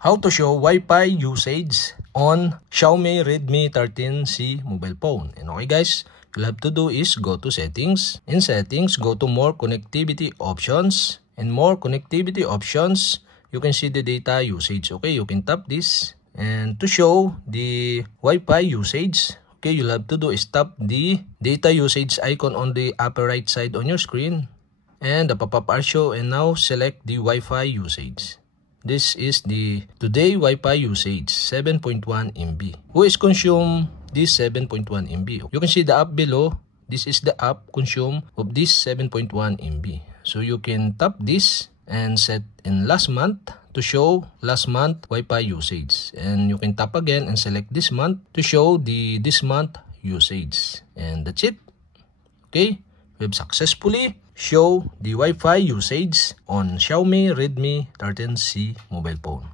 How to show Wi-Fi usage on Xiaomi Redmi 13C mobile phone. And okay guys, you'll have to do is go to settings. In settings, go to more connectivity options. In more connectivity options, you can see the data usage. Okay, you can tap this. And to show the Wi-Fi usage, okay, you'll have to do is tap the data usage icon on the upper right side on your screen. And the pop-up are show, and now select the Wi-Fi usage. This is the today Wi-Fi usage, 7.1 MB. Who is consume this 7.1 MB? You can see the app below. This is the app consume of this 7.1 MB. So you can tap this and set in last month to show last month Wi-Fi usage. And you can tap again and select this month to show the this month usage. And that's it. Okay, we've successfully show the Wi-Fi usage on Xiaomi Redmi 13C mobile phone.